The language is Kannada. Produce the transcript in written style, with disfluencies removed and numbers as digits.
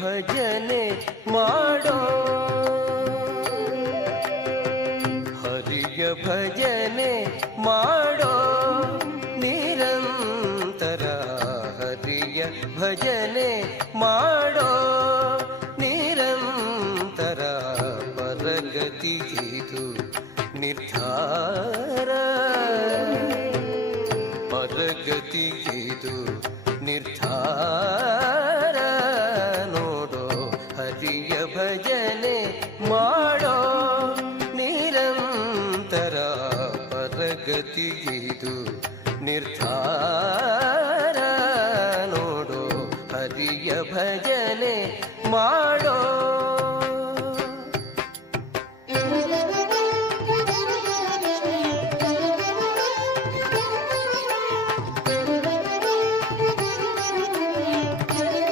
ಭಜನೆ ಮಾಡೋ, ಹರಿಯ ಭಜನೆ ಮಾಡೋ ನಿರಂತರ, ಹರಿಯ ಭಜನೆ ಮಾಡೋ ನಿರಂತರ, ಪರಗತಿಗಿದು ನಿರ್ಧಾರ, ಪರಗತಿಗಿದು ನಿರ್ಧಾರ ನೋಡೋ, ಹರಿಯ ಭಜನೆ ಮಾಡೋ ನಿರಂತರ, ಪರಗತಿಗಿದು ನಿರ್ಧಾರ ನೋಡೋ, ಹರಿಯ ಭಜನೆ ಮಾಡೋ.